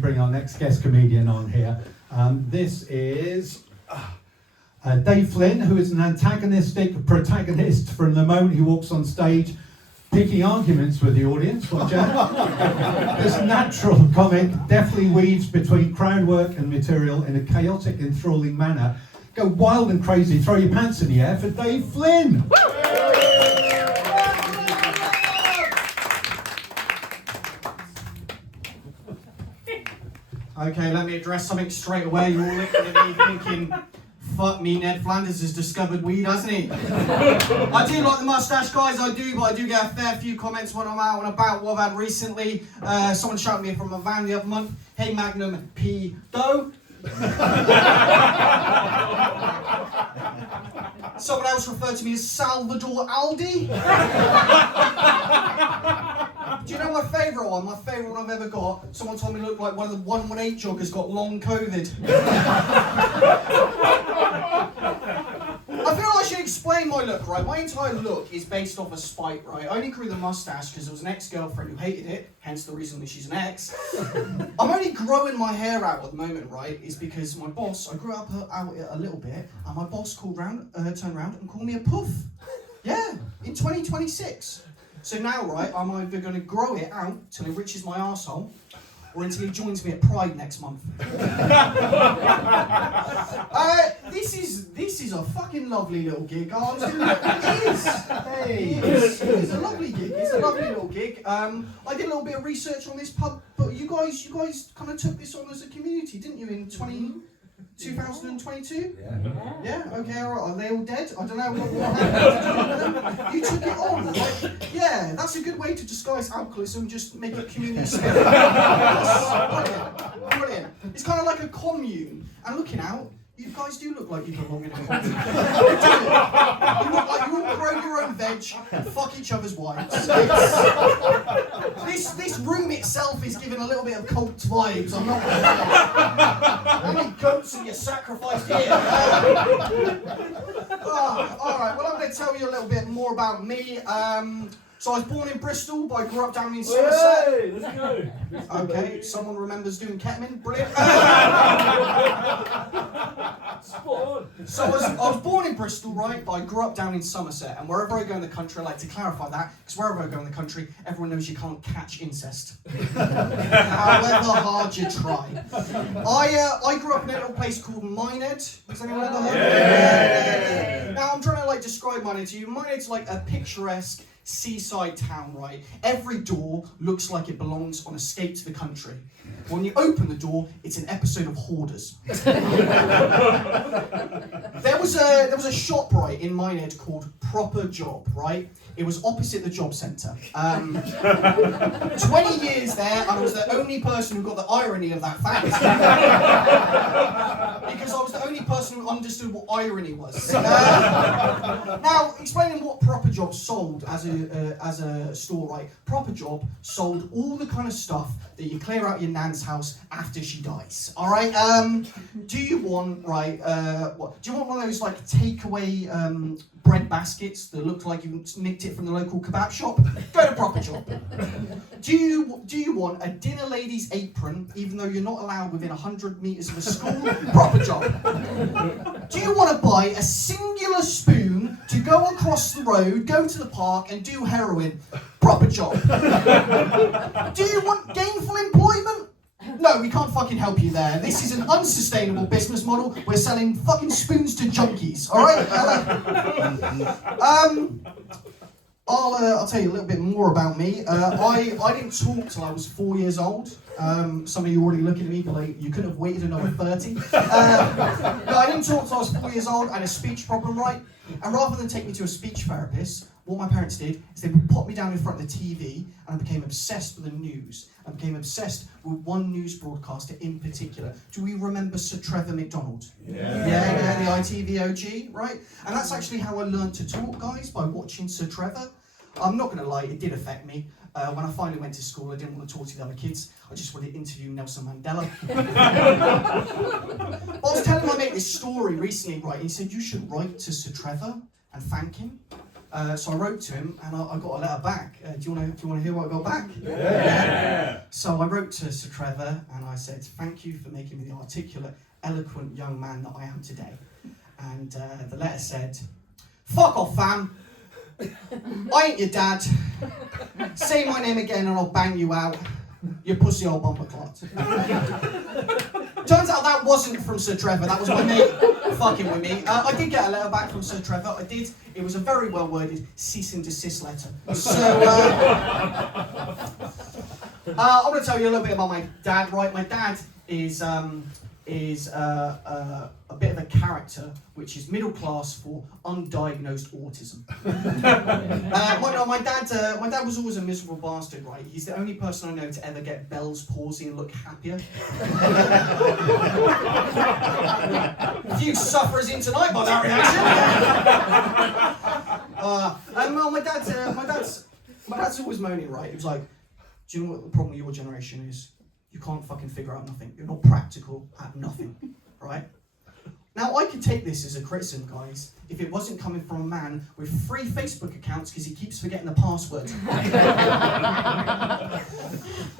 Bring our next guest comedian on here. This is Dave Flynn, who is an antagonistic protagonist from the moment he walks on stage, picking arguments with the audience. Watch out. This natural comic deftly weaves between crowd work and material in a chaotic, enthralling manner. Go wild and crazy, throw your pants in the air for Dave Flynn. Okay, let me address something straight away. You're all looking at me thinking, fuck me, Ned Flanders has discovered weed, hasn't he? I do like the mustache, guys, but I do get a fair few comments when I'm out and about. What I've had recently, someone shouted me from a van the other month, hey Magnum P. Doe. Someone else referred to me as Salvador Aldi. Do you know my favourite one? My favourite one I've ever got? Someone told me I looked like one of the 118 joggers got long COVID. I feel I should explain my look, right? My entire look is based off a spite, right? I only grew the mustache because there was an ex-girlfriend who hated it, hence the reason that she's an ex. I'm only growing my hair out at the moment, right? Is because my boss, I grew up out a little bit, and my boss turned around and called me a poof. Yeah, in 2026. So now, right, I'm either going to grow it out till it reaches my arsehole, or until he joins me at Pride next month. This is a fucking lovely little gig. It is. Hey, it is a lovely gig. It's a lovely little gig. I did a little bit of research on this pub, but you guys kind of took this on as a community, didn't you? In 2022? Yeah, okay, alright. Are they all dead? I don't know what happened. You took it on. Like, yeah, that's a good way to disguise alcoholism, just make it community spirit. Brilliant. Brilliant. It's kind of like a commune. And looking out, you guys do look like you belong in a commune. You do. You look like you all grow your own veg and fuck each other's wives. This room itself is giving a little bit of cult vibes. I'm not gonna lie. How many goats have you sacrificed here? Alright, well I'm going to tell you a little bit more about me. So I was born in Bristol, but I grew up down in Somerset. Hey, let's go. Okay, someone remembers doing ketamine. Brilliant. Spot on. So I was born in Bristol, right, but I grew up down in Somerset. And wherever I go in the country, I like to clarify that, because wherever I go in the country, everyone knows you can't catch incest. However hard you try. I grew up in a little place called Minehead. Has anyone ever heard of it? Now I'm trying to like describe Minehead to you. Minehead's like a picturesque seaside town, right? Every door looks like it belongs on Escape to the Country. When you open the door, it's an episode of Hoarders. There was a shop, right, in Minehead called Proper Job, right? It was opposite the job centre. 20 years there, I was the only person who got the irony of that fact. Because I was the only person who understood what irony was. Now, explaining what Proper Job sold as a store, right? Proper Job sold all the kind of stuff that you clear out your nan's house after she dies. All right. Do you want what? Do you want one of those like takeaway bread baskets that look like you nicked it from the local kebab shop? Go to Proper Job. Do you want a dinner lady's apron, even though you're not allowed within 100 metres of a school? Proper Job. Do you want to buy a singular spoon to go across the road, go to the park and do heroin? Proper Job. Do you want gainful employment? No, we can't fucking help you there. This is an unsustainable business model. We're selling fucking spoons to junkies, alright? I'll tell you a little bit more about me. I didn't talk till I was 4 years old. Some of you already looking at me, but like, you couldn't have waited another 30. No, I didn't talk till I was 4 years old. I had a speech problem, right? And rather than take me to a speech therapist, what my parents did is they would put me down in front of the TV, and I became obsessed with the news. I became obsessed with one news broadcaster in particular. Do we remember Sir Trevor McDonald? Yeah, the ITV OG, right? And that's actually how I learned to talk, guys, by watching Sir Trevor. I'm not going to lie, it did affect me. When I finally went to school, I didn't want to talk to the other kids. I just wanted to interview Nelson Mandela. I was telling my mate this story recently, right? He said, you should write to Sir Trevor and thank him. So I wrote to him, and I got a letter back. Do you want to hear what I got back? Yeah. So I wrote to Sir Trevor, and I said, "Thank you for making me the articulate, eloquent young man that I am today." And the letter said, "Fuck off, fam. I ain't your dad. Say my name again, and I'll bang you out. You pussy old bumper clot." Turns out that wasn't from Sir Trevor, that was my mate fucking with me. I did get a letter back from Sir Trevor, I did. It was a very well worded cease and desist letter. So, I'm going to tell you a little bit about my dad, right? My dad is a bit of a character, which is middle class for undiagnosed autism. My dad was always a miserable bastard, right? He's the only person I know to ever get Bell's palsy and look happier. A few sufferers in tonight by that reaction. My dad's always moaning, right? He was like, "Do you know what the problem with your generation is? You can't fucking figure out nothing. You're not practical at nothing," right? Now, I could take this as a criticism, guys, if it wasn't coming from a man with 3 Facebook accounts because he keeps forgetting the password.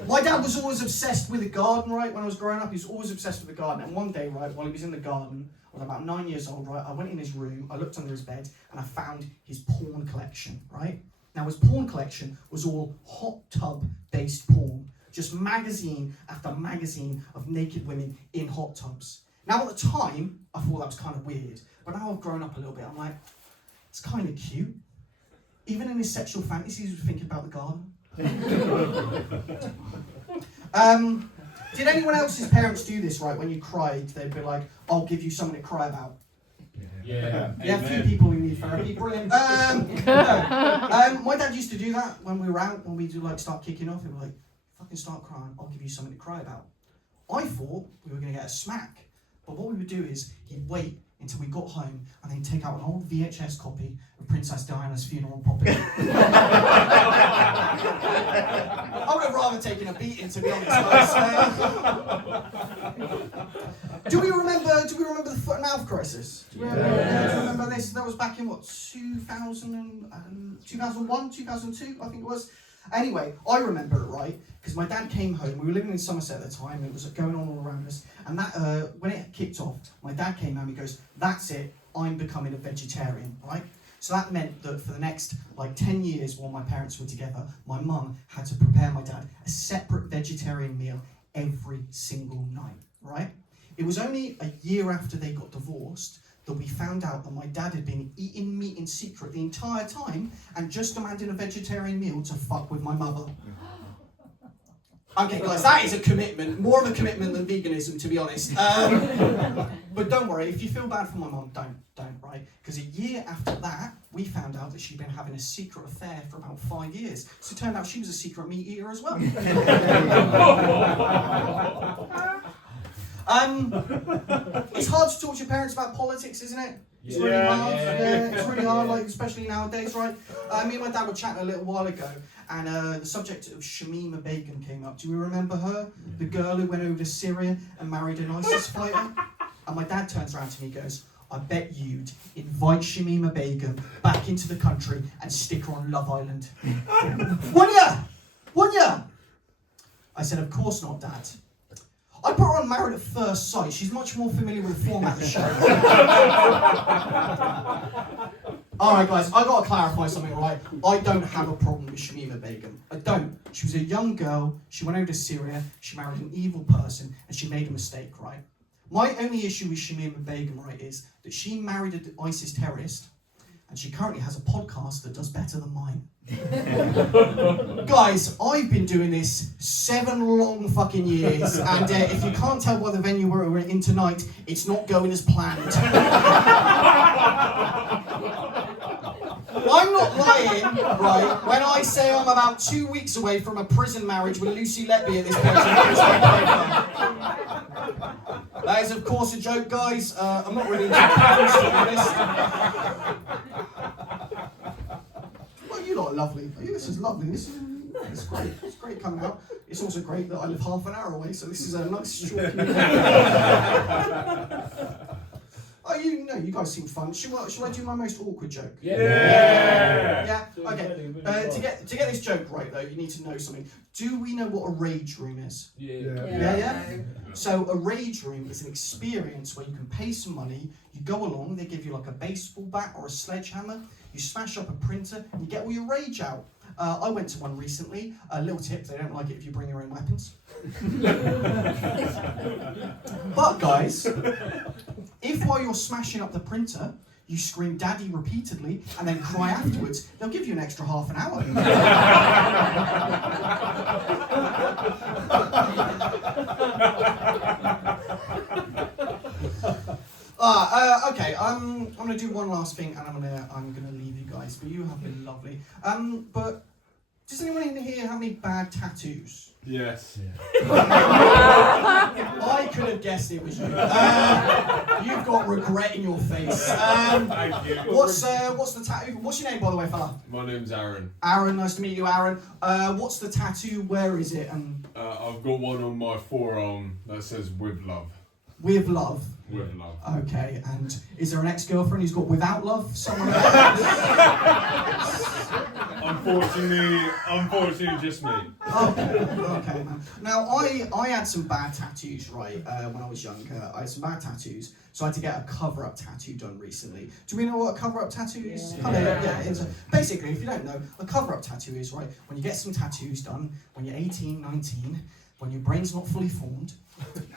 My dad was always obsessed with the garden, right? When I was growing up, he was always obsessed with the garden. And one day, right, while he was in the garden, I was about 9 years old, right, I went in his room, I looked under his bed, and I found his porn collection, right? Now, his porn collection was all hot tub-based porn. Just magazine after magazine of naked women in hot tubs. Now, at the time, I thought that was kind of weird. But now I've grown up a little bit, I'm like, it's kind of cute. Even in his sexual fantasies, he was thinking about the garden. Did anyone else's parents do this, right? When you cried, they'd be like, "I'll give you something to cry about." Yeah. Yeah, a few people who need therapy. Brilliant. No. My dad used to do that when we were out, when we do like start kicking off. He'd be like, "Fucking start crying, I'll give you something to cry about." I thought we were going to get a smack, but what we would do is he'd wait until we got home and then take out an old VHS copy of Princess Diana's funeral and pop it in. I would have rather taken a beating, to be honest, guys. Do we remember the foot and mouth crisis? Do you remember this? That was back in what, 2001, 2002, I think it was. Anyway, I remember it, right, because my dad came home. We were living in Somerset at the time. It was going on all around us. And that when it kicked off, my dad came home. He goes, "That's it. I'm becoming a vegetarian," right? So that meant that for the next, 10 years while my parents were together, my mum had to prepare my dad a separate vegetarian meal every single night, right? It was only a year after they got divorced that we found out that my dad had been eating meat in secret the entire time and just demanding a vegetarian meal to fuck with my mother. Okay, guys, that is a commitment. More of a commitment than veganism, to be honest. But don't worry, if you feel bad for my mum, don't, right? Because a year after that, we found out that she'd been having a secret affair for about 5 years. So it turned out she was a secret meat eater as well. It's hard to talk to your parents about politics, isn't it? It's really hard. Yeah, it's really hard, especially nowadays, right? Me and my dad were chatting a little while ago, and the subject of Shamima Begum came up. Do you remember her? The girl who went over to Syria and married an ISIS fighter? And my dad turns around to me and goes, "I bet you'd invite Shamima Begum back into the country and stick her on Love Island." Wouldn't ya? I said, "Of course not, Dad. I put her on Married at First Sight. She's much more familiar with the format of the show." Alright guys, I gotta clarify something, right? I don't have a problem with Shamima Begum. I don't. She was a young girl, she went over to Syria, she married an evil person, and she made a mistake, right? My only issue with Shamima Begum, right, is that she married an ISIS terrorist, and she currently has a podcast that does better than mine. Guys, I've been doing this 7 long fucking years, and if you can't tell by the venue we're in tonight, it's not going as planned. I'm not lying, right, when I say I'm about 2 weeks away from a prison marriage with Lucy Letby at this point. That is, of course, a joke, guys. I'm not really into puns, to be honest. Well, you lot are lovely. This is lovely. It's great. It's great coming out. It's also great that I live half an hour away, so this is a nice short commute. know, you guys seem fun. Shall I do my most awkward joke? Yeah. Okay. To get this joke right, though, you need to know something. Do we know what a rage room is? Yeah. So a rage room is an experience where you can pay some money, you go along, they give you like a baseball bat or a sledgehammer, you smash up a printer, and you get all your rage out. I went to one recently. A little tip, they don't like it if you bring your own weapons. But guys, if while you're smashing up the printer, you scream daddy repeatedly and then cry afterwards, they'll give you an extra half an hour. Okay, I'm gonna do one last thing and I'm gonna leave you guys, but you have been lovely. But does anyone in here have any bad tattoos? Yes. I could have guessed it was you. You've got regret in your face. Thank you. What's the tattoo? What's your name, by the way, fella? My name's Aaron. Aaron, nice to meet you, Aaron. What's the tattoo? Where is it? And I've got one on my forearm that says "with love." with love. With love. Okay, and is there an ex-girlfriend who's got without love? Someone else? Unfortunately, just me. Okay, man. Now, I had some bad tattoos, right, when I was younger. I had some bad tattoos, so I had to get a cover-up tattoo done recently. Do we know what a cover-up tattoo is? Yeah. Basically, if you don't know, a cover-up tattoo is, right, when you get some tattoos done, when you're 18, 19, when your brain's not fully formed,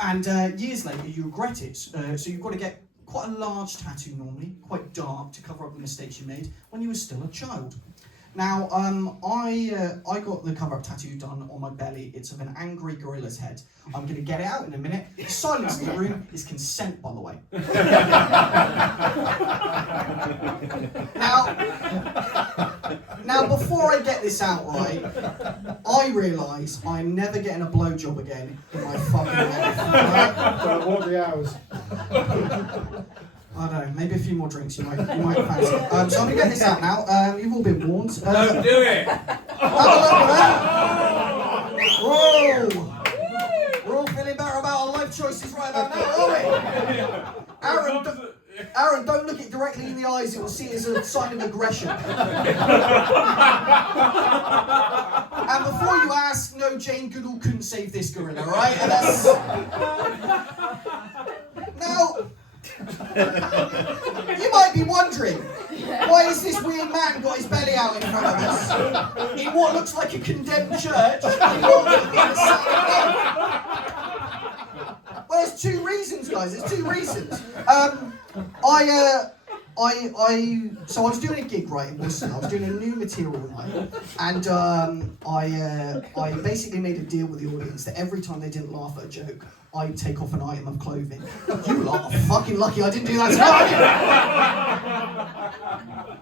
and years later you regret it. So you've got to get quite a large tattoo normally, quite dark, to cover up the mistakes you made when you were still a child. Now, I got the cover-up tattoo done on my belly. It's of an angry gorilla's head. I'm going to get it out in a minute. Silence in the room is consent, by the way. Now, before I get this out right, I realise I'm never getting a blowjob again in my fucking life. Right? What are the hours? I don't know, maybe a few more drinks you might fancy. So I'm going to get this out now. You've all been warned. Don't do it! Have a look at that! Whoa! We're all feeling better about our life choices right about now, are we? Aaron, don't look it directly in the eyes. It will see it as a sign of aggression. And before you ask, no, Jane Goodall couldn't save this gorilla, right? And that's... Now... You might be wondering, why has this weird man got his belly out in front of us in what looks like a condemned church? Well, there's two reasons, guys. There's two reasons. So I was doing a gig, right, in Worcester. I was doing a new material night, and I basically made a deal with the audience that every time they didn't laugh at a joke, I'd take off an item of clothing. You lot are fucking lucky I didn't do that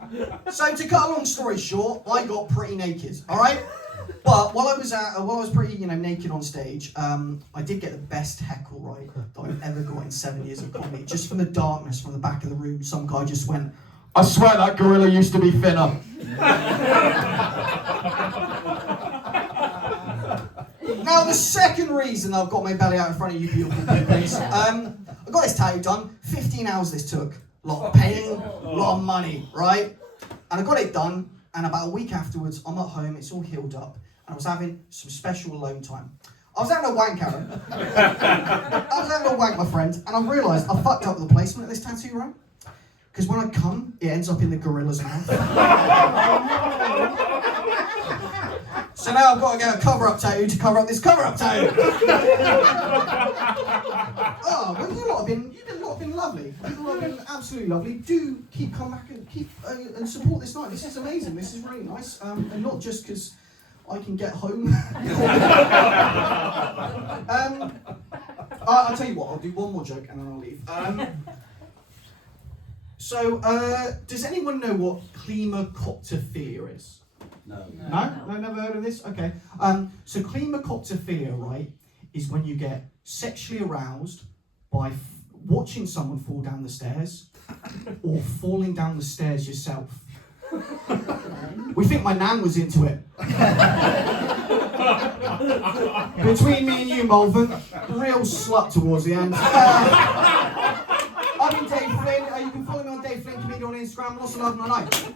tonight. So to cut a long story short, I got pretty naked, all right? But while I was pretty, naked on stage, I did get the best heckle, right, that I've ever got in 7 years of comedy. Just from the darkness, from the back of the room, some guy just went, "I swear that gorilla used to be thinner." Now, the second reason I've got my belly out in front of you beautiful people is, I got this tattoo done, 15 hours this took. A lot of pain, a lot of money, right? And I got it done, and about a week afterwards, I'm at home, it's all healed up, and I was having some special alone time. I was having a wank, Aaron. I was having a wank, my friend, and I realised I fucked up the placement of this tattoo, right? Because when I come, it ends up in the gorilla's mouth. So now I've got to get a cover-up tattoo to cover up this cover-up tattoo. Oh, well, you've lot been lovely. You've lot been absolutely lovely. Do come back and and support this night. This is amazing. This is really nice. And not just because I can get home. I'll tell you what. I'll do one more joke and then I'll leave. So, does anyone know what climacoptophilia is? No, never heard of this? Okay. So climacoptophilia, right, is when you get sexually aroused by watching someone fall down the stairs or falling down the stairs yourself. We think my nan was into it. Between me and you, Malvern, real slut towards the end. I've been Dave Flynn. You can 2009.